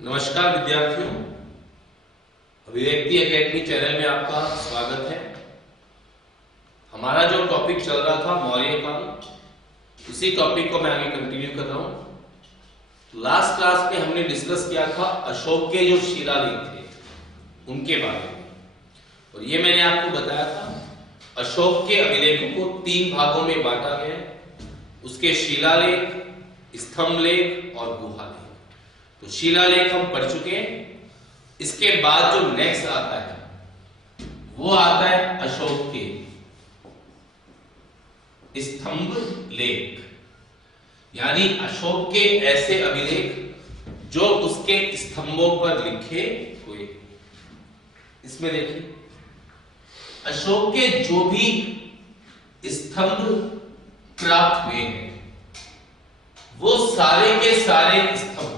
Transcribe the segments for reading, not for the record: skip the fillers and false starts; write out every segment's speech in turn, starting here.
नमस्कार विद्यार्थियों, अभिव्यक्ति एकेडमी चैनल में आपका स्वागत है। हमारा जो टॉपिक चल रहा था मौर्य काल, उसी टॉपिक को मैं आगे कंटिन्यू कर रहा हूं। लास्ट क्लास में हमने डिस्कस किया था अशोक के जो शिलालेख थे उनके बारे में, और ये मैंने आपको बताया था अशोक के अभिलेखों को 3 भागों में बांटा गया है, उसके शिलालेख, स्तंभलेख और गुहालेख। तो शिलालेख हम पढ़ चुके हैं। इसके बाद जो नेक्स्ट आता है वो आता है अशोक के स्तंभ लेख, यानी अशोक के ऐसे अभिलेख जो उसके स्तंभों पर लिखे हुए। इसमें देखिए, अशोक के जो भी स्तंभ प्राप्त हुए हैं वो सारे के सारे स्तंभ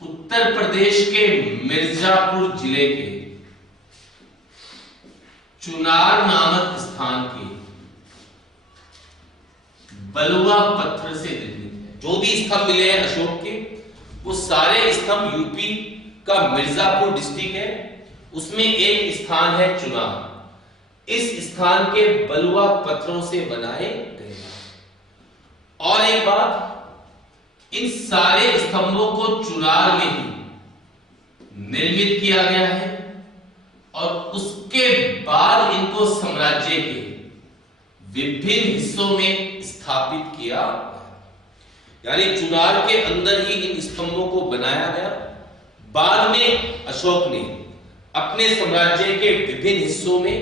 उत्तर प्रदेश के मिर्जापुर जिले के चुनार नामक स्थान के बलुआ पत्थर से निर्मित है। जो भी स्तंभ मिले हैं अशोक के, वो सारे स्तंभ यूपी का मिर्जापुर डिस्ट्रिक्ट है, उसमें एक स्थान है चुनार। इस स्थान के बलुआ पत्थरों से बनाए गए। और एक बात, इन सारे स्तंभों को चुनार में ही निर्मित किया गया है और उसके बाद इनको साम्राज्य के विभिन्न हिस्सों में स्थापित किया गया। यानी चुनार के अंदर ही इन स्तंभों को बनाया गया। बाद में अशोक ने अपने साम्राज्य के विभिन्न हिस्सों में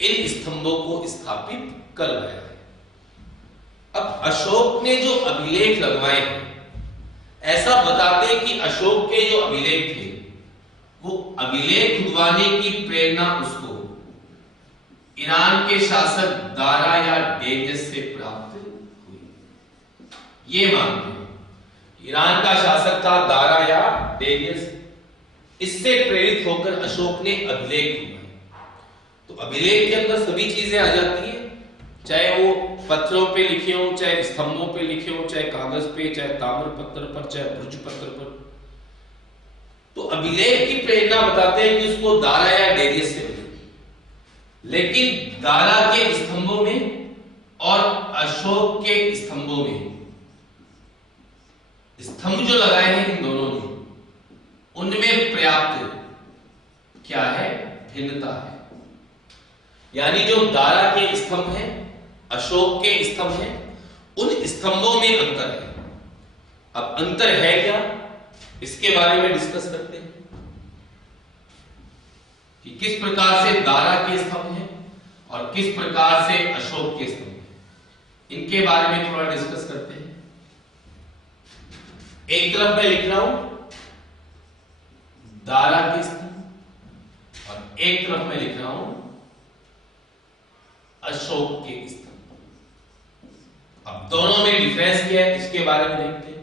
इन स्तंभों को स्थापित करवाया है। अब अशोक ने जो अभिलेख लगवाए हैं, ऐसा बताते हैं कि अशोक के जो अभिलेख थे वो अभिलेख खुदवाने की प्रेरणा उसको ईरान के शासक दारा या डेरियस से प्राप्त हुई। ये मानते हैं ईरान का शासक था दारा या डेरियस, इससे प्रेरित होकर अशोक ने अभिलेख खुदवाए। तो अभिलेख के अंदर सभी चीजें आ जाती है, चाहे वो पत्थरों पे लिखे हो, चाहे स्तंभों पे लिखे हो, चाहे कागज पे, चाहे ताम्र पत्थर पर, चाहे भुज पत्थर पर। तो अभिलेख की प्रेरणा बताते हैं कि उसको दारा या डेरियस से मिली। लेकिन दारा के स्तंभों में और अशोक के स्तंभों में स्तंभ जो लगाए हैं इन दोनों ने, उनमें पर्याप्त क्या है, भिन्नता है। यानी जो दारा के स्तंभ हैं, अशोक के स्तंभ हैं, उन स्तंभों में अंतर है। अब अंतर है क्या, इसके बारे में डिस्कस करते हैं कि किस प्रकार से दारा के स्तंभ हैं और किस प्रकार से अशोक के स्तंभ हैं। इनके बारे में थोड़ा डिस्कस करते हैं। एक तरफ मैं लिख रहा हूं दारा के स्तंभ और एक तरफ मैं लिख रहा हूं अशोक के स्तंभ। अब दोनों में डिफरेंस क्या है, इसके बारे में देखते हैं।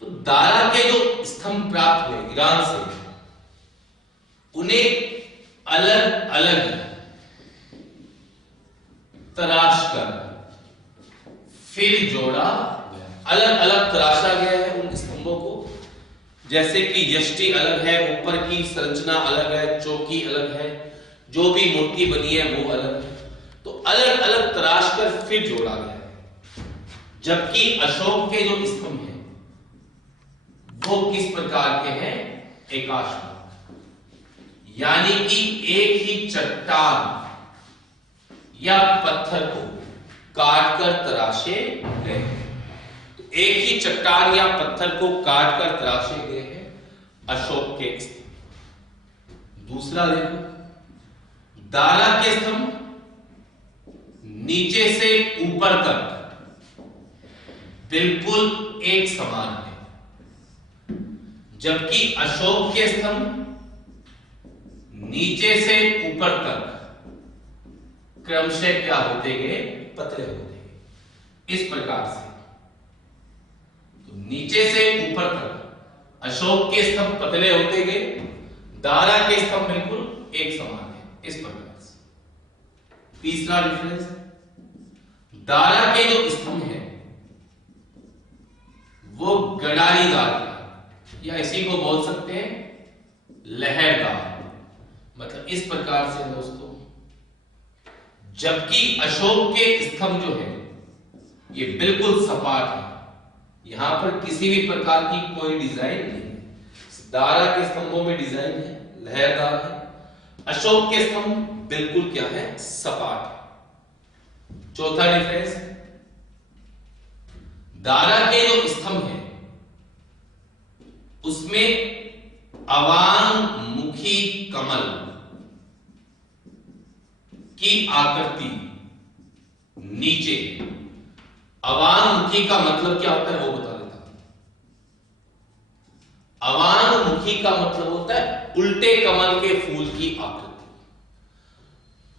तो दारा के जो स्तंभ प्राप्त हुए ईरान से, उन्हें अलग अलग तराश कर फिर जोड़ा गया। अलग अलग तराशा गया है उन स्तंभों को, जैसे कि यष्टि अलग है, ऊपर की संरचना अलग है, चौकी अलग है, जो भी मूर्ति बनी है वो अलग है। तो अलग अलग तराश कर फिर जोड़ा गया है। जबकि अशोक के जो स्तंभ हैं वो किस प्रकार के हैं, एकाश्म, यानी कि एक ही चट्टान या पत्थर को काटकर तराशे गए हैं। तो एक ही चट्टान या पत्थर को काटकर तराशे गए हैं अशोक के स्तंभ। दूसरा देखो, दारा के स्तंभ नीचे से ऊपर तक बिल्कुल एक समान है, जबकि अशोक के स्तंभ नीचे से ऊपर तक क्रमशः क्या होते गए, पतले होते गए। इस प्रकार से तो नीचे से ऊपर तक अशोक के स्तंभ पतले होते गए, दारा के स्तंभ बिल्कुल एक समान है। इस प्रकार से तीसरा डिफरेंस, दारा के जो स्तंभ है वो गडारीदार, या इसी को बोल सकते हैं लहरदार। मतलब इस प्रकार से दोस्तों, जबकि अशोक के स्तंभ जो है ये बिल्कुल सपाट है, यहां पर किसी भी प्रकार की कोई डिजाइन नहीं है। दारा के स्तंभों में डिजाइन है, लहरदार है। अशोक के स्तंभ बिल्कुल क्या है, सपाट है। चौथा डिफरेंस, दारा के जो स्तंभ है उसमें अवांगमुखी कमल की आकृति नीचे। अवांगमुखी का मतलब क्या होता है वो बता देता हूं। अवांगमुखी का मतलब होता है उल्टे कमल के फूल की आकृति।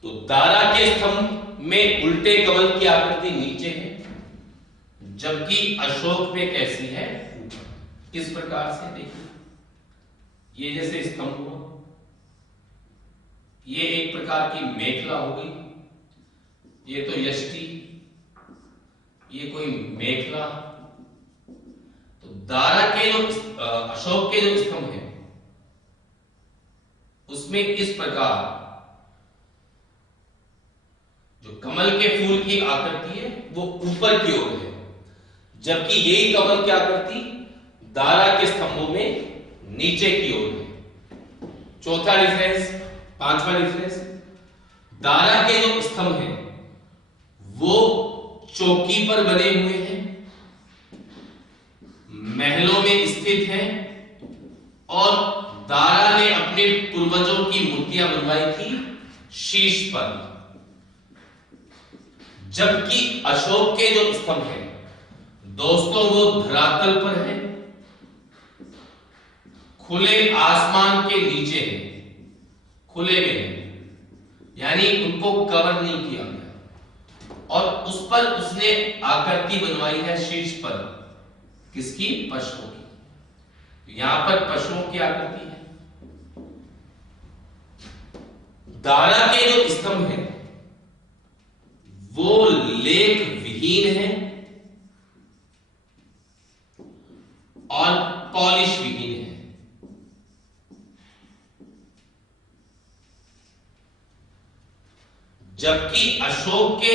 तो दारा के स्तंभ में उल्टे कमल की आकृति नीचे है, जबकि अशोक में कैसी है, किस प्रकार से देखिए। ये जैसे स्तंभ हो, ये एक प्रकार की मेखला हो गई, ये तो यष्टि, ये कोई मेखला। तो दारा के जो अशोक के जो स्तंभ है उसमें इस प्रकार जो कमल के फूल की आकृति है वो ऊपर की ओर है, जबकि यही कमल की आकृति दारा के स्तंभों में नीचे की ओर है। चौथा डिफरेंस, पांचवा डिफरेंस, दारा के जो स्तंभ है वो चौकी पर बने हुए हैं, महलों में स्थित हैं, और दारा ने अपने पूर्वजों की मूर्तियां बनवाई थी शीर्ष पर, जबकि अशोक के जो स्तंभ है दोस्तों वो धरातल पर है, खुले आसमान के नीचे है, खुले में है, यानी उनको कवर नहीं किया गया, और उस पर उसने आकृति बनवाई है शीर्ष पर, किसकी, पशुओं की। यहां पर पशुओं की आकृति है। दारा के जो स्तंभ है वो लेख विहीन है और पॉलिश विहीन है। जबकि अशोक के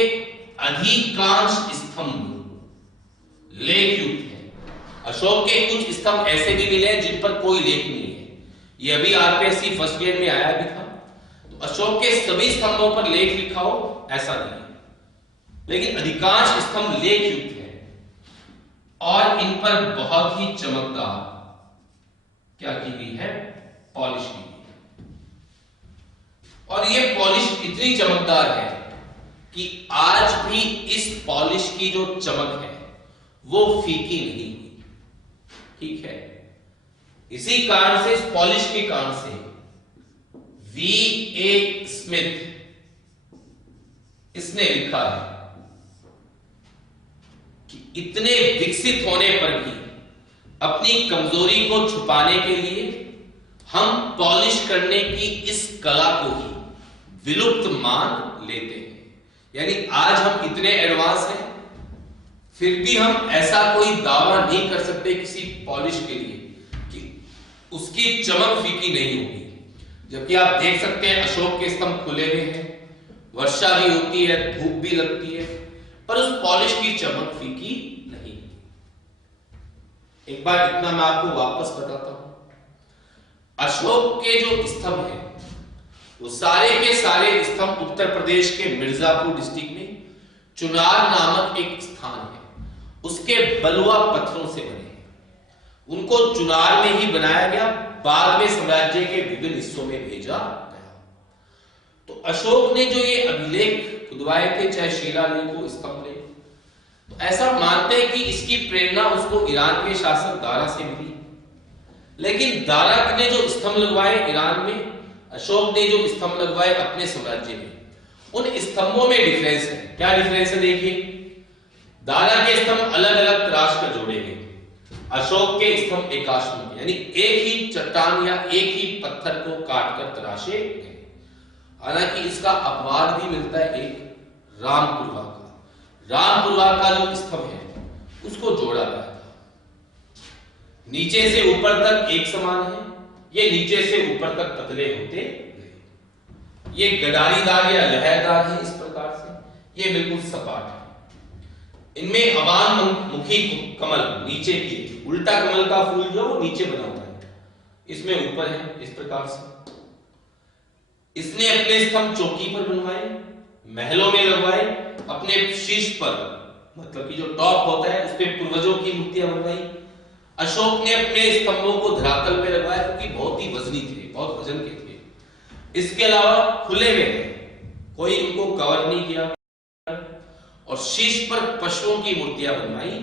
अधिकांश स्तंभ लेख युक्त हैं। अशोक के कुछ स्तंभ ऐसे भी मिले हैं जिन पर कोई लेख नहीं है, ये अभी आरपीएससी फर्स्ट ग्रेड में आया भी था। तो अशोक के सभी स्तंभों पर लेख लिखा हो ऐसा नहीं है, लेकिन अधिकांश स्तंभ लेख युक्त हैं और इन पर बहुत ही चमकदार क्या की गई है, पॉलिश की गई। और ये पॉलिश इतनी चमकदार है कि आज भी इस पॉलिश की जो चमक है वो फीकी नहीं हुई। ठीक है, इसी कारण से, इस पॉलिश के कारण से V.A. स्मिथ इसने लिखा है कि इतने विकसित होने पर भी अपनी कमजोरी को छुपाने के लिए हम पॉलिश करने की इस कला को ही विलुप्त मान लेते हैं। यानी आज हम इतने एडवांस हैं, फिर भी हम ऐसा कोई दावा नहीं कर सकते किसी पॉलिश के लिए कि उसकी चमक फीकी नहीं होगी। जबकि आप देख सकते हैं अशोक के स्तंभ खुले हुए हैं, वर्षा भी होती है, धूप भी लगती है, पर उस पॉलिश की चमक फीकी नहीं। एक बार इतना मैं आपको वापस बताता हूं। अशोक के जो स्तंभ है वो सारे के सारे स्तंभ उत्तर प्रदेश के मिर्जापुर डिस्ट्रिक्ट में चुनार नामक एक स्थान है, उसके बलुआ पत्थरों से बने हैं। उनको चुनार में ही बनाया गया, बाद में साम्राज्य के विभिन्न हिस्सों में भेजा गया। तो अशोक ने जो ये अभिलेख खुदवाए थे, चाहे शिलालेख हो, स्तंभ लेख, तो ऐसा मानते हैं कि इसकी प्रेरणा उसको ईरान के शासक दारा से मिली। लेकिन दारा ने जो स्तंभ लगवाए ईरान में, अशोक ने जो स्तंभ लगवाए अपने साम्राज्य में, उन स्तंभों में डिफरेंस है। क्या डिफरेंस है देखिए, दारा के स्तंभ अलग अलग तराश कर जोड़े गए, अशोक के स्तंभ एकाश्म, यानी एक ही चट्टान या एक ही पत्थर को काटकर तराशे गए। हालांकि इसका अपवाद भी मिलता है एक रामपुरवा का। रामपुरवा का जो स्तंभ है उसको जोड़ा गया था। नीचे से ऊपर तक एक समान है, ये नीचे से ऊपर तक पतले होते गए। ये गडारीदार या लहरदार है इस प्रकार से, ये बिल्कुल सपाट है। इनमें अवान मुखी कमल नीचे की, उल्टा कमल का फूल जो नीचे बना हुआ है, इसमें ऊपर है इस प्रकार से। इसने अपने स्तंभ चौकी पर बनवाए, महलों में लगवाए, अपने शीर्ष पर मतलब कि जो टॉप होता है उस पे पूर्वजों की मूर्तियां बनवाई। अशोक ने अपने स्तंभों को धरातल पे लगवाया क्योंकि बहुत ही वजनी थे, बहुत वजन के थे। इसके अलावा खुले में थे, कोई इनको कवर नहीं किया, और शीर्ष पर पशुओं की मूर्तियां बनवाई गई।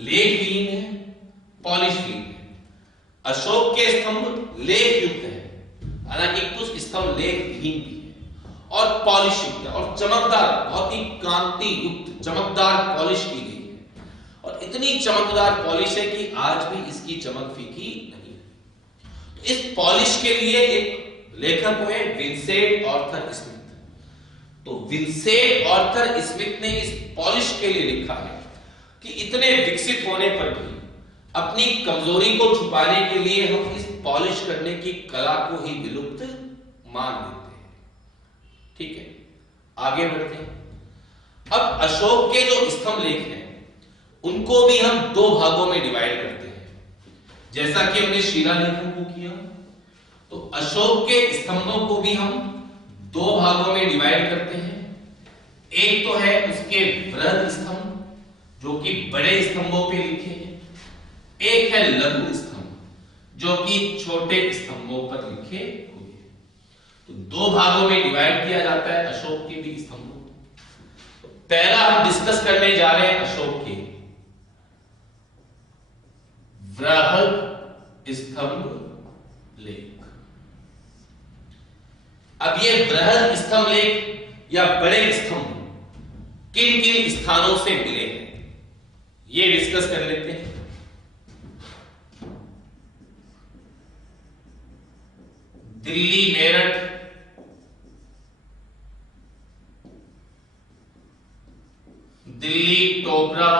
लेख विहीन है, पॉलिश विहीन है। अशोक के स्तंभ लेख युक्त है, हालांकि कुछ स्तंभ लेख विहीन भी है, और पॉलिश युक्त है, और चमकदार, बहुत ही कांति युक्त चमकदार पॉलिश की गई है। और इतनी चमकदार पॉलिश है कि आज भी इसकी चमक फीकी नहीं है। तो इस पॉलिश के लिए एक लेखक हुए विंसेंट आर्थर स्मिथ। तो विंसेंट आर्थर स्मिथ ने इस पॉलिश के लिए लिखा है कि इतने विकसित होने पर भी अपनी कमजोरी को छुपाने के लिए हम इस पॉलिश करने की कला को ही विलुप्त मान लेते हैं। ठीक है, आगे बढ़ते हैं। अब अशोक के जो स्तंभ लेख हैं उनको भी हम दो भागों में डिवाइड करते हैं, जैसा कि हमने शिलालेखों को किया। तो अशोक के स्तंभों को भी हम दो भागों में डिवाइड करते हैं। एक तो है उसके वृहद स्तंभ जो कि बड़े स्तंभों पे लिखे हैं, एक है लघु स्तंभ जो कि छोटे स्तंभों पर लिखे हुए हैं। तो दो भागों में डिवाइड किया जाता है अशोक के भी स्तंभों को। तो पहला हम डिस्कस करने जा रहे हैं अशोक के वृहद स्तंभ लेख। अब ये वृहद स्तंभ लेख या बड़े स्तंभ किन किन स्थानों से मिले हैं ये डिस्कस कर लेते हैं। दिल्ली मेरठ, दिल्ली टोबरा,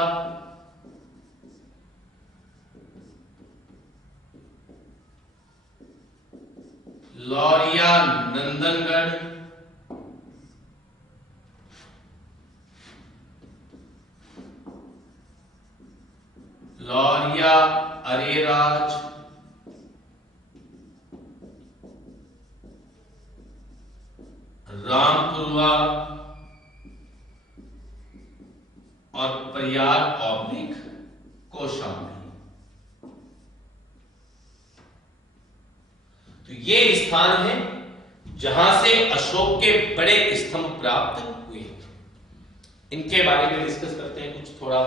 लौरिया नंदनगढ़, लौरिया अरेराज, रामपुरवा और प्रयाग ऑब्लिक कौशाम्बी। तो ये स्थान है जहां से अशोक के बड़े स्तंभ प्राप्त हुए। इनके बारे में डिस्कस करते हैं कुछ थोड़ा।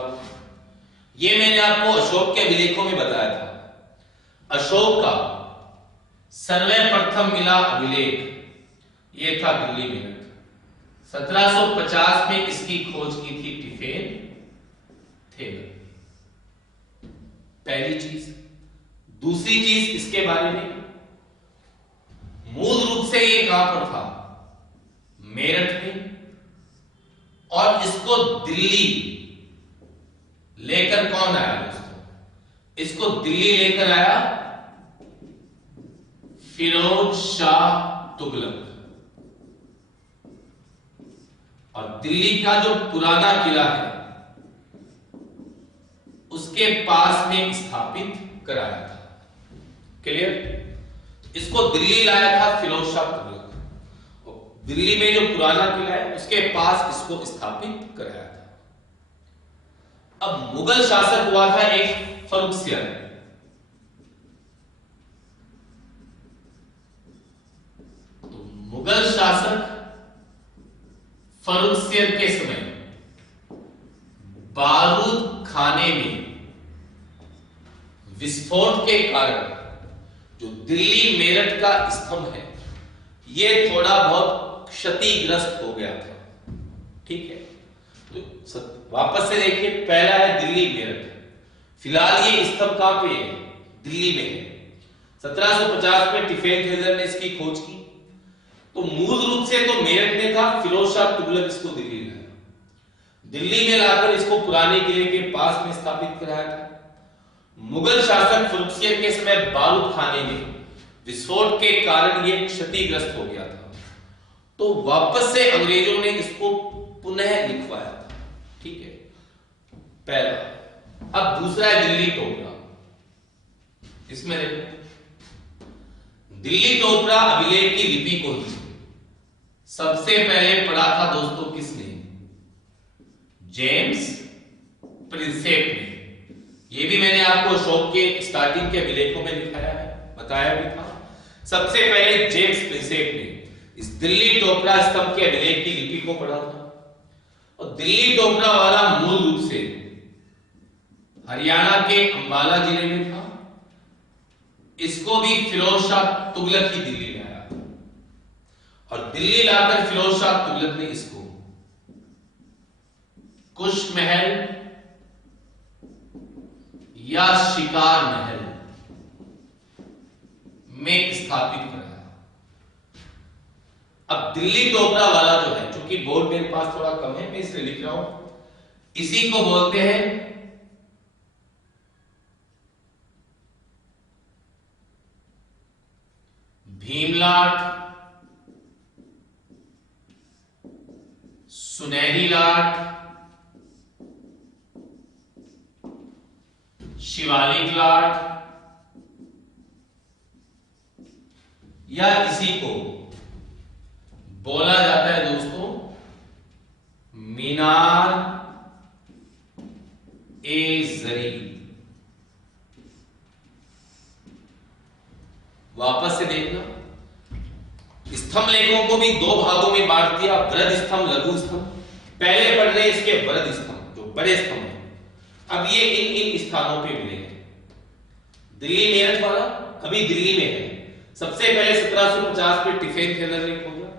ये मैंने आपको अशोक के अभिलेखों में बताया था। अशोक का सर्वप्रथम मिला अभिलेख ये था दिल्ली मेरठ। 1750 में इसकी खोज की थी टिफेन थेलर। पहली चीज। दूसरी चीज इसके बारे में, मूल रूप से ये कहां पर था? मेरठ में। और इसको दिल्ली लेकर कौन आया दोस्तों? इसको दिल्ली लेकर आया फिरोज शाह तुगलक। और दिल्ली का जो पुराना किला है उसके पास में स्थापित कराया था। क्लियर? इसको दिल्ली लाया था फिरोज शाह तुगलक। दिल्ली में जो पुराना किला है उसके पास इसको स्थापित कराया था। अब मुगल शासक हुआ था एक फर्रुखसियर। तो मुगल शासक फर्रुखसियर के समय बारूद खाने में विस्फोट के कारण जो दिल्ली मेरठ का स्तंभ है ये थोड़ा बहुत क्षतिग्रस्त हो गया था। ठीक है, तो वापस से देखिए, पहला है दिल्ली मेरठ। फिलहाल ये स्तंभ कहां पे है? दिल्ली में है। 1750 में टिफेन थेलर ने इसकी खोज की। तो मूल रूप से तो मेरठ में था, फिरोज शाह तुगलक इसको दिल्ली लाया। दिल्ली में लाकर इसको पुराने किले के पास में स्थापित कराया था। मुगल शासक फर्रुखसियर के समय बारूद खाने में विस्फोट के कारण ये क्षतिग्रस्त हो गया था, तो वापस से अंग्रेजों ने इसको पुनः लिखवाया था। ठीक है, पहला। अब दूसरा है दिल्ली टोपरा। इसमें देखो, दिल्ली टोपरा अभिलेख की लिपि को ही सबसे पहले पढ़ा था दोस्तों किसने? जेम्स प्रिंसेप ने। ये भी मैंने आपको अशोक के स्टार्टिंग के अभिलेखों में दिखाया है, बताया भी था। सबसे पहले जेम्स प्रिंसेप ने इस दिल्ली टोपरा स्तंभ के अभिलेख की लिपि को पढ़ा था। और दिल्ली टोपरा वाला मूल रूप से हरियाणा के अंबाला जिले में था। इसको भी फिरोज शाह तुगलक ही दिल्ली लाया, और दिल्ली लाकर फिरोज शाह तुगलक ने इसको कुश महल या शिकार महल में स्थापित कराया। अब दिल्ली टोपरा वाला जो है, चूंकि बोर्ड मेरे पास थोड़ा कम है, मैं इसलिए लिख रहा हूं, इसी को बोलते हैं भीमलाट, सुनहरी लाट, शिवालिक लाट, या इसी को बोला जाता है दोस्तों मीनार ए जरी। वापस से देखना, स्तंभ लेखों को भी दो भागों में बांट दिया, वृहद स्तंभ, लघु स्तंभ। पहले पढ़ रहे इसके वृहद स्तंभ, जो बड़े स्तंभ है। अब ये इन स्थानों पे मिले हैं। दिल्ली मेरठ वाला अभी दिल्ली में है। सबसे पहले 1750 में टिफेन थेलर ने खोजा।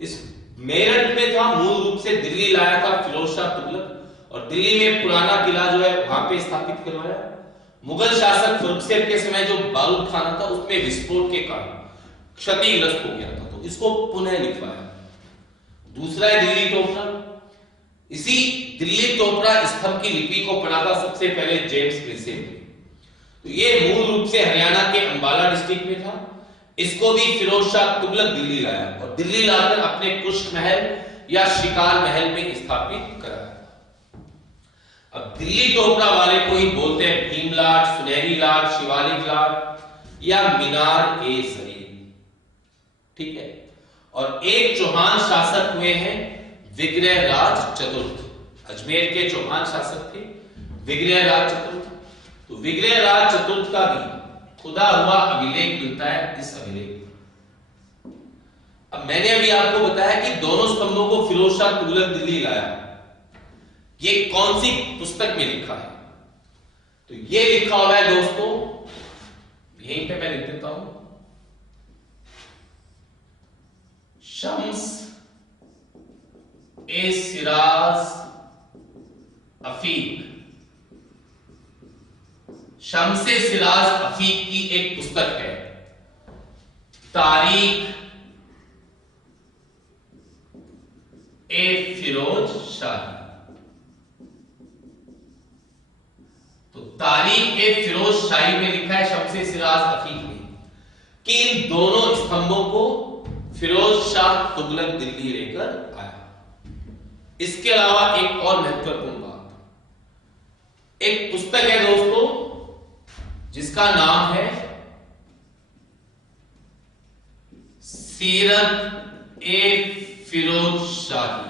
इस मेरठ में था, मूल रूप से दिल्ली लाया था फिरोज शाह तुगलक, और दिल्ली में पुराना किला जो है वहां पे स्थापित करवाया। मुगल शासक फर्रुखसियर के समय जो बारूद खाना था उसमें विस्फोट के कारण क्षतिग्रस्त हो गया था, तो इसको पुनः लिखवाया। दूसरा है दिल्ली टोपरा। इसी दिल्ली टोपरा स्तंभ की लिपि को पढ़ा था सबसे पहले जेम्स प्रिंसेप ने। तो ये मूल रूप से हरियाणा के अंबाला डिस्ट्रिक्ट में था। इसको भी फिरोज शाह तुगलक दिल्ली लाया, और दिल्ली लाकर अपने कुश महल या शिकार महल में स्थापित कराया। अब दिल्ली टोपरा वाले को ही बोलते हैं भीमलाट, सुनहरी लाट, शिवालिक लाट या मीनार ए जरी। ठीक है, और एक चौहान शासक हुए हैं विग्रह राज चतुर्थ। अजमेर के चौहान शासक थे विग्रह राज चतुर्थ। तो विग्रह राज चतुर्थ का भी खुदा हुआ अभिलेख मिलता है इस अभिलेख। अब मैंने अभी आपको बताया कि दोनों स्तंभों को फिरोज शाह तुगलक दिल्ली लाया। ये कौन सी पुस्तक में लिखा है? तो ये लिखा हुआ है दोस्तों, यहीं पे मैं लिख देता हूं, शम्स ए सिराज अफीक। शम्से सिराज अफीक की एक पुस्तक है, तारीख ए फिरोज शाही। तो तारीख ए फिरोज शाही में लिखा है शम्से सिराज अफीक ने कि इन दोनों स्तंभों को फिरोज शाह तुगलक दिल्ली लेकर आया। इसके अलावा एक और महत्वपूर्ण बात, एक पुस्तक है दोस्तों जिसका नाम है सीरत ए फिरोज शाही।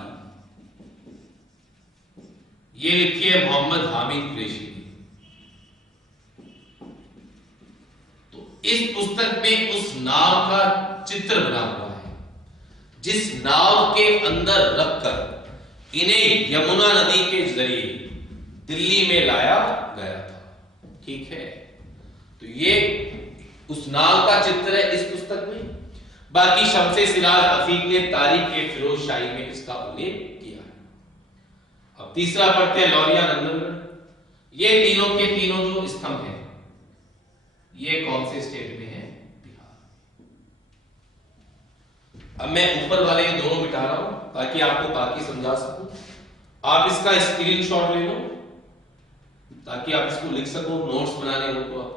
ये लिखी है मोहम्मद हामिद कुरैशी ने। तो इस पुस्तक में उस नाव का चित्र बना हुआ है जिस नाव के अंदर रखकर इन्हें यमुना नदी के जरिए दिल्ली में लाया गया था। ठीक है, तो ये उस नाव का चित्र है इस पुस्तक में। बाकी शम्से सिराज अफीक ने तारीख ए फिरोज शाही में इसका उल्लेख किया है। अब तीसरा पढ़ते हैं लौरिया नंदनगढ़। ये तीनों के तीनों जो स्तंभ हैं, ये कौन से स्टेट में है? बिहार। अब मैं ऊपर वाले ये दोनों मिटा रहा हूं ताकि आपको बाकी समझा सकूं। आप इसका स्क्रीनशॉट ले लो ताकि आप इसको लिख सको, नोट्स बनाने हो तो आपको।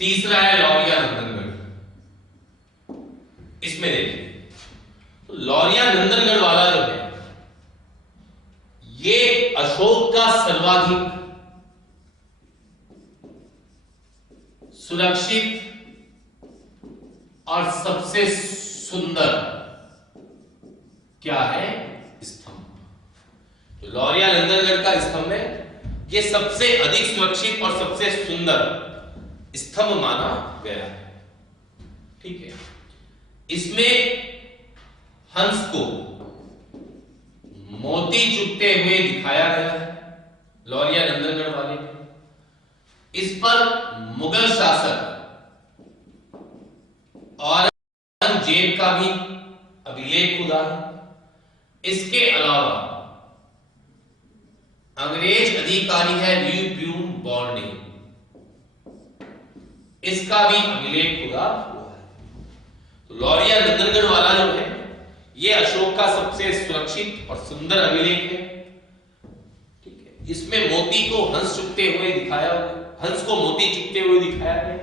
तीसरा है लौरिया नंदनगढ़। इसमें देखिए तो लौरिया नंदनगढ़ वाला जो है ये अशोक का सर्वाधिक सुरक्षित और सबसे सुंदर क्या है स्तंभ। तो लौरिया नंदनगढ़ का स्तंभ है, ये सबसे अधिक सुरक्षित और सबसे सुंदर स्तंभ माना गया है। ठीक है, इसमें हंस को मोती चुभते हुए दिखाया गया है लौरिया नंदनगढ़ वाले में। इस पर मुगल शासक औरंगजेब का भी अभिलेख खुदा है। इसके अलावा अंग्रेज अधिकारी है ल्यूब्यून बॉर्नी, इसका भी अभिलेख खुदा हुआ है। तो लौरिया नंदनगढ़ वाला जो है ये अशोक का सबसे सुरक्षित और सुंदर अभिलेख है। ठीक है, इसमें मोती को हंस चुभते हुए दिखाया, हंस को मोती चुभते हुए दिखाया है।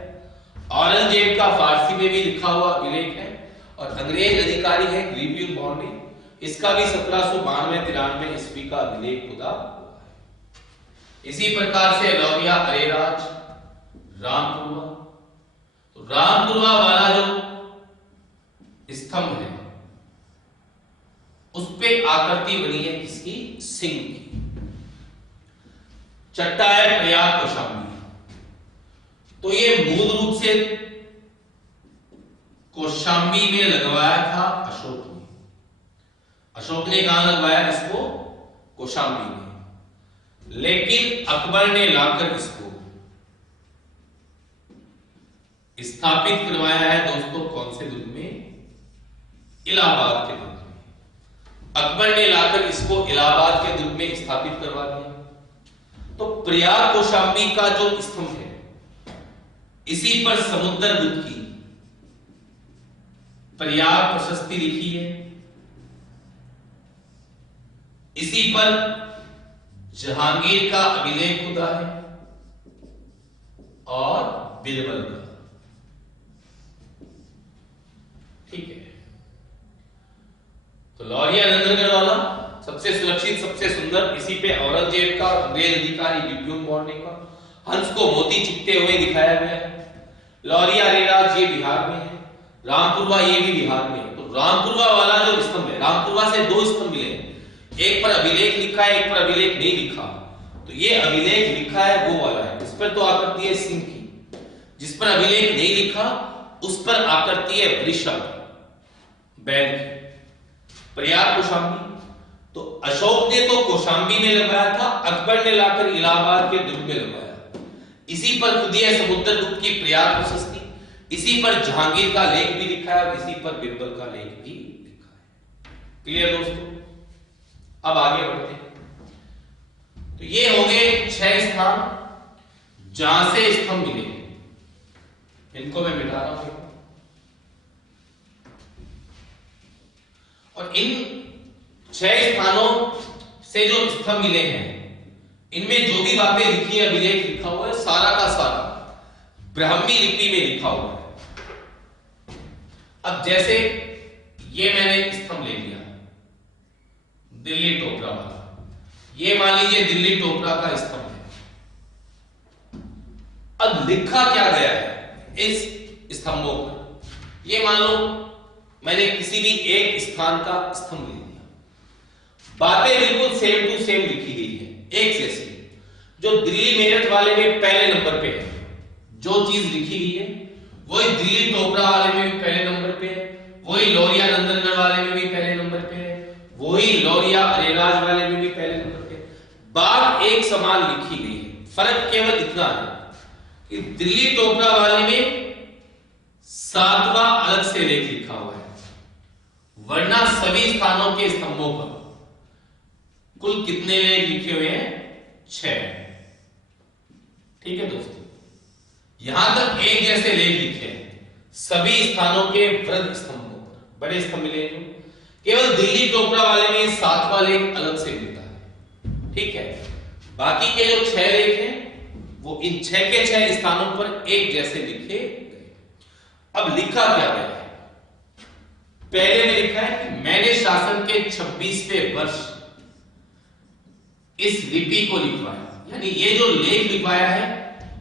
औरंगजेब का फारसी में भी लिखा हुआ अभिलेख है और अंग्रेज अधिकारी है ल्यूब्यून बॉर्नी, इसका भी 1792-93 ईस्वी का अभिलेख खुदा हुआ है। इसी प्रकार से लौरिया अरेराज रामपुरवा, तो रामपुरवा वाला जो स्तंभ है उस पे आकृति बनी है किसकी? सिंह की। चट्टा है प्रयाग कौशाम्बी, तो ये मूल रूप से कौशाम्बी में लगवाया था अशोक ने। अशोक ने कहां लगवाया इसको? कौशाम्बी में। लेकिन अकबर ने लाकर इसको स्थापित करवाया है दोस्तों कौन से दुर्ग में? इलाहाबाद के दुर्ग में। अकबर ने लाकर इसको इलाहाबाद के दुर्ग में स्थापित करवा दिया। तो प्रयाग कौशाम्बी का जो स्तंभ है इसी पर समुद्रगुप्त की प्रयाग प्रशस्ति लिखी है, इसी पर जहांगीर का अभिलेख खुदा है और बीरबल का। ठीक है, तो लौरिया नंदनगढ़ वाला सबसे सुरक्षित सबसे सुंदर, इसी पे औरंगजेब का अंग्रेज अधिकारी ल्यूब्यून बॉर्नी का हंस को मोती चुभते हुए दिखाया गया है। लौरिया अरेराज ये बिहार में है, रामपुरवा ये भी बिहार में है। तो रामपुरवा वाला जो स्तंभ है, रामपुरवा से दो स्तंभ मिले, एक पर अभिलेख लिखा है, एक पर अभिलेख नहीं लिखा। तो ये अभिलेख लिखा है वो वाला है, इस पर तो आकृति है सिंह की। जिस पर अभिलेख नहीं लिखा उस पर आकृति है वृषभ बैल की। प्रयाग कौशाम्बी, तो अशोक ने तो कौशाम्बी में लगवाया था, अकबर ने लाकर इलाहाबाद के दुर्ग में लगवाया। इसी पर खुदी है समुद्रगुप्त की प्रयाग प्रशस्ति, इसी पर जहांगीर का लेख भी लिखा है और इसी पर बीरबल का लेख भी लिखा है। क्लियर दोस्तों? अब आगे बढ़ते हैं। तो ये हो गए 6 स्थान जहां से स्तंभ मिले, इनको मैं मिटा रहा हूं। और इन 6 स्थानों से जो स्तंभ मिले हैं इनमें जो भी बातें लिखी है, अभिलेख लिखा हुआ है, सारा का सारा ब्राह्मी लिपि में लिखा हुआ है। अब जैसे ये मैंने स्तंभ ले लिया दिल्ली टोपरा वाला, ये मान लीजिए दिल्ली टोपरा का स्तंभ है। अब लिखा क्या गया है इस स्तंभों पर? ये मान लो मैंने किसी भी एक स्थान का स्तंभ ले लिया, बातें बिल्कुल सेम टू सेम लिखी गई है, एक जैसी। जो दिल्ली मेरठ वाले में पहले नंबर पे है, जो चीज लिखी गई है वही दिल्ली टोपरा वाले में भी पहले नंबर पे है, वही लौरिया नंदनगढ़ वाले में भी पहले नंबर पे है, वही लौरिया अरेराज वाले में भी पहले नंबर पे है। बात एक समान लिखी गई है, फर्क केवल इतना है कि दिल्ली टोपरा वाले में 7वां अलग से लेख लिखा हुआ है, वरना सभी स्थानों के स्तंभों पर कुल कितने लेख लिखे हुए हैं? 6। ठीक है दोस्तों, यहां तक एक जैसे लेख लिखे हैं सभी स्थानों के वृहद स्तंभों पर, बड़े स्तंभ मिले जो, केवल दिल्ली टोपरा वाले में 7वां लेख अलग से मिलता है। ठीक है, बाकी के जो 6 लेख हैं वो इन 6 के 6 स्थानों पर एक जैसे लिखे गए। अब लिखा क्या गया है? पहले में लिखा है कि मैंने शासन के 26वें वर्ष इस लिपि को लिखवाया, यानी ये जो लेख लिखवाया है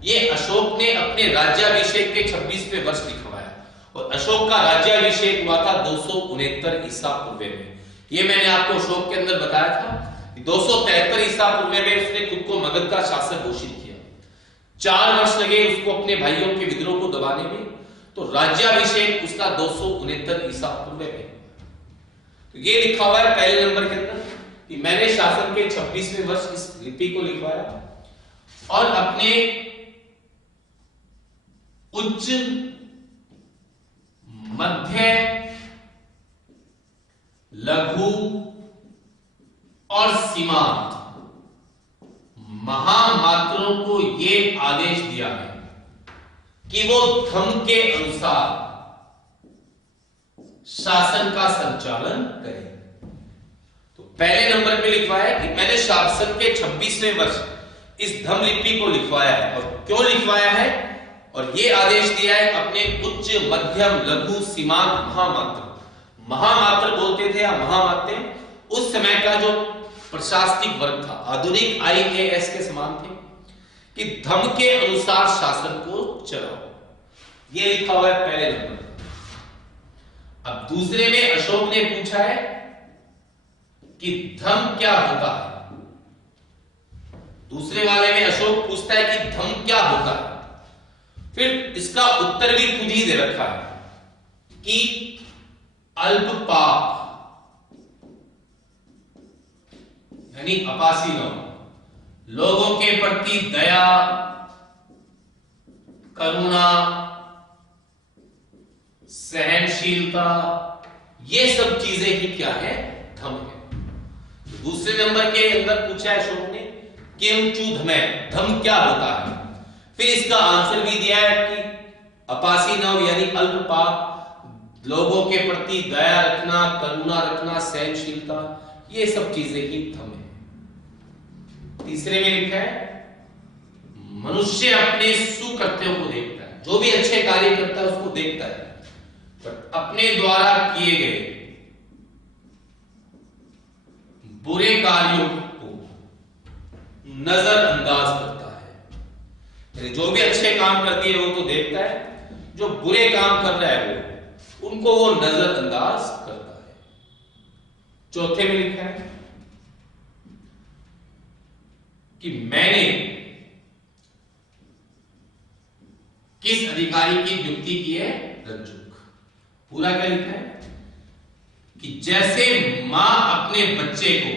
ये अशोक ने अपने राज्याभिषेक के 26वें वर्ष लिखवाया, और अशोक का राज्याभिषेक हुआ था 269 ईसा पूर्व में। ये मैंने आपको अशोक के अंदर बताया था कि 273 ईसा पूर्व में उसने खुद को मगध का शासक घोषित किया। 4 वर्ष लगे उसको अपने भाइयों के विद्रोह को दबाने में, तो राज्याभिषेक उसका 269 ईसा पूर्व में। तो ये लिखा हुआ है पहले नंबर के अंदर कि मैंने शासन के 26वें वर्ष इस लिपि को लिखवाया और अपने उच्च, मध्य, लघु और सीमांत महामात्रों को ये आदेश दिया है कि वो धर्म के अनुसार शासन का संचालन करें। तो पहले नंबर पे लिखवाया कि मैंने शासन के 26वें वर्ष इस धम्म लिपि को लिखवाया है, और क्यों लिखवाया है और ये आदेश दिया है अपने उच्च, मध्यम, लघु, सीमांत महामात्र। महामात्र बोलते थे या महामात्र उस समय का जो प्रशासनिक वर्ग था, आधुनिक IAS के समान थे, कि धर्म के अनुसार शासन को चलाओ। ये लिखा हुआ है पहले नंबर। अब दूसरे में अशोक ने पूछा है कि धर्म क्या होता है। दूसरे वाले में अशोक पूछता है कि धर्म क्या होता है, फिर इसका उत्तर भी खुद ही दे रखा है कि अल्प पाप, यानी अपासीनो, लोगों के प्रति दया, करुणा, सहनशीलता, ये सब चीजें ही क्या है? धम्म है। दूसरे नंबर के अंदर पूछा है अशोक ने किम चू धमे, धम्म क्या होता है। फिर इसका आंसर भी दिया है कि अपासीनव यानी अल्प पाप, लोगों के प्रति दया रखना, करुणा रखना, सहनशीलता, ये सब चीजें ही धम्म है। तीसरे में लिखा है मनुष्य अपने सुकृत्यों को देखता है, जो भी अच्छे कार्य करता है उसको देखता है, पर अपने द्वारा किए गए बुरे कार्यों को नजरअंदाज करता है। जो भी अच्छे काम करती है वो तो देखता है, जो बुरे काम कर रहा है वो उनको वो नजरअंदाज करता है। चौथे में लिखा है कि मैंने किस अधिकारी की नियुक्ति की है? रज्जुक। पूरा क्या लिखा है कि जैसे मां अपने बच्चे को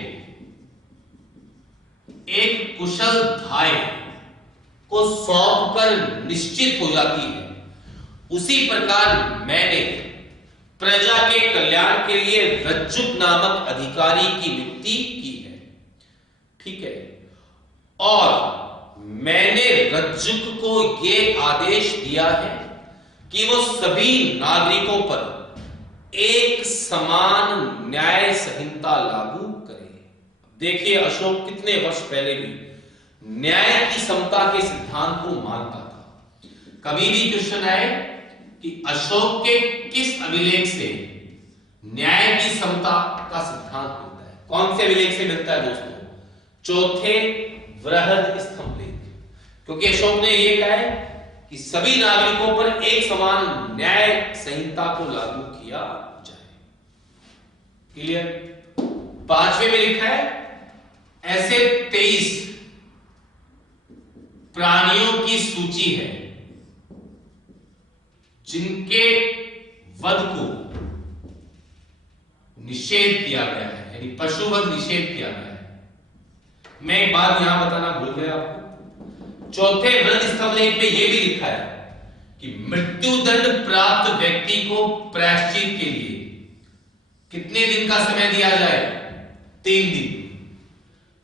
एक कुशल धाय को सौंपकर निश्चित हो जाती है, उसी प्रकार मैंने प्रजा के कल्याण के लिए रज्जुक नामक अधिकारी की नियुक्ति की है। ठीक है, और मैंने रज्जुक को यह आदेश दिया है कि वो सभी नागरिकों पर एक समान न्याय संहिता लागू करे। देखिए अशोक कितने वर्ष पहले भी न्याय की समता के सिद्धांत को मानता था। कभी भी क्वेश्चन आए कि अशोक के किस अभिलेख से न्याय की समता का सिद्धांत मिलता है? कौन से अभिलेख से मिलता है दोस्तों? चौथे वृहद स्तंभ लेख। क्योंकि अशोक ने यह कहा है कि सभी नागरिकों पर एक समान न्याय संहिता को लागू किया जाए। क्लियर? पांचवें में लिखा है ऐसे 23 प्राणियों की सूची है जिनके वध को निषेध किया गया है, यानी पशुवध निषेध किया गया है। मैं एक बात यहां बताना भूल गया आपको चौथे वृहद स्तंभ लेख में यह भी लिखा है कि मृत्युदंड प्राप्त व्यक्ति को प्रायश्चित के लिए कितने दिन का समय दिया जाए? 3 दिन।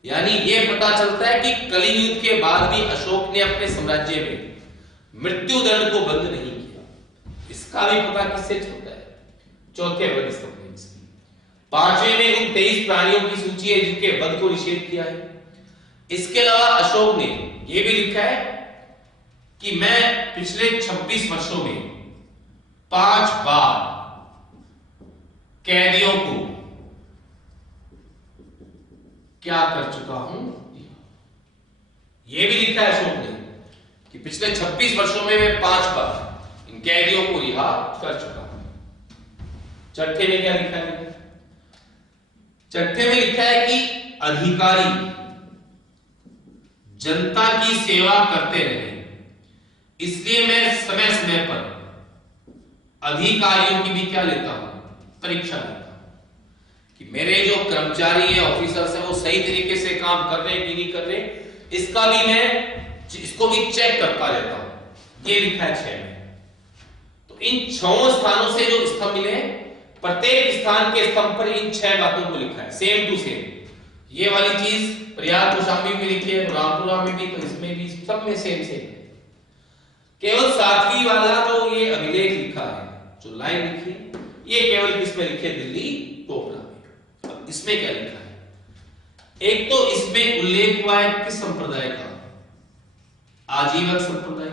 यानी यह पता चलता है कि कलिंग युद्ध के बाद भी अशोक ने अपने साम्राज्य में मृत्युदंड को बंद नहीं किया। इसका भी पता किससे चलता है? चौथे वृहद स्तंभ लेख से। 5वें में उन 23 प्राणियों की सूची है जिनके वध को निषेध किया है। इसके अलावा अशोक ने यह भी लिखा है कि मैं पिछले 26 वर्षों में 5 बार कैदियों को क्या कर चुका हूं। यह भी लिखा है अशोक ने कि पिछले 26 वर्षों में मैं 5 बार इन कैदियों को रिहा कर चुका हूं। चौथे में क्या लिखा है? चौथे में लिखा है कि अधिकारी जनता की सेवा करते रहे, इसलिए मैं समय समय पर अधिकारियों की भी क्या लेता हूं? परीक्षा लेता हूं कि मेरे जो कर्मचारी है, ऑफिसर्स हैं, वो सही तरीके से काम कर रहे हैं कि नहीं कर रहे, इसका भी मैं इसको भी चेक करता रहता हूं। ये लिखा है 6 में। तो इन 6 स्थानों से जो स्तंभ मिले, प्रत्येक स्थान के स्तंभ पर इन 6 बातों को लिखा है, सेम टू सेम। ये वाली चीज प्रयाग कौशाम्बी में लिखी है, रामपुरा में भी, तो इसमें भी, सब में सेम सेम है। केवल 7वीं वाला जो ये अभिलेख लिखा है, जो लाइन लिखी है, ये केवल किसमें लिखे? दिल्ली टोपरा में। अब इसमें क्या लिखा है? एक तो इसमें उल्लेख हुआ है किस संप्रदाय का? आजीवन संप्रदाय।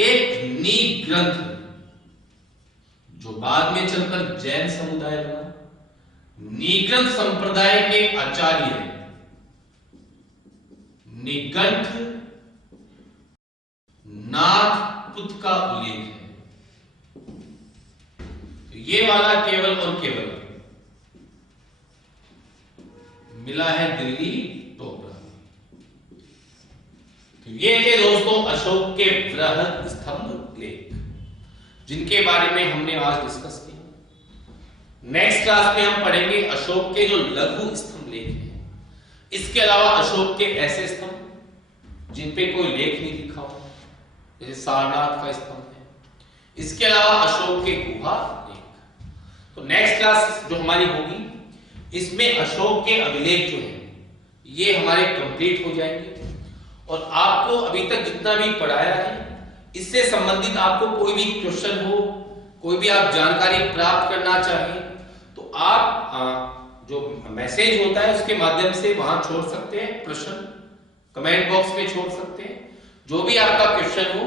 एक नीक ग्रंथ जो बाद में चलकर जैन समुदाय बना, निग्रंथ संप्रदाय के आचार्य निगंठ नाथपुत का उल्लेख है। तो ये वाला केवल और केवल मिला है दिल्ली टोपरा। तो ये थे दोस्तों अशोक के वृहद स्तंभ लेख, जिनके बारे में हमने आज डिस्कस किया। नेक्स्ट क्लास में हम पढ़ेंगे अशोक के जो लघु स्तंभ लेख हैं। इसके अलावा अशोक के ऐसे स्तंभ जिन पे कोई लेख नहीं लिखा हो, जैसे सारनाथ का स्तंभ है। इसके अलावा अशोक के गुहा लेख। तो नेक्स्ट क्लास जो हमारी होगी, इसमें अशोक के अभिलेख जो है ये हमारे कंप्लीट हो जाएंगे। और आपको अभी तक जितना भी पढ़ाया है, इससे संबंधित आपको कोई भी क्वेश्चन हो, कोई भी आप जानकारी प्राप्त करना चाहिए, तो आप जो मैसेज होता है उसके माध्यम से वहां छोड़ सकते हैं प्रश्न, कमेंट बॉक्स में छोड़ सकते हैं। जो भी आपका क्वेश्चन हो,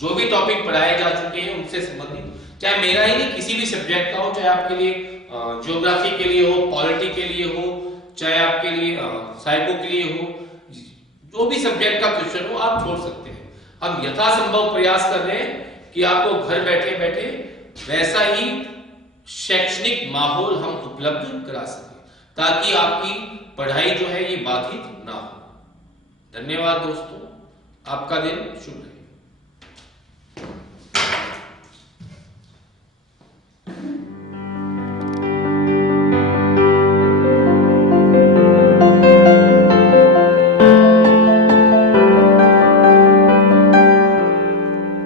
जो भी टॉपिक पढ़ाए जा चुके हैं उनसे संबंधित, चाहे मेरा ही नहीं, किसी भी सब्जेक्ट का हो, चाहे आपके लिए ज्योग्राफी के लिए हो, पॉलिटी के लिए हो, चाहे आपके लिए साइको के लिए हो, जो भी सब्जेक्ट का क्वेश्चन हो आप छोड़ सकते हैं। हम यथासंभव प्रयास कर रहे हैं कि आपको घर बैठे बैठे वैसा ही शैक्षणिक माहौल हम उपलब्ध करा सकें, ताकि आपकी पढ़ाई जो है ये बाधित ना हो। धन्यवाद दोस्तों, आपका दिन शुभ रहे।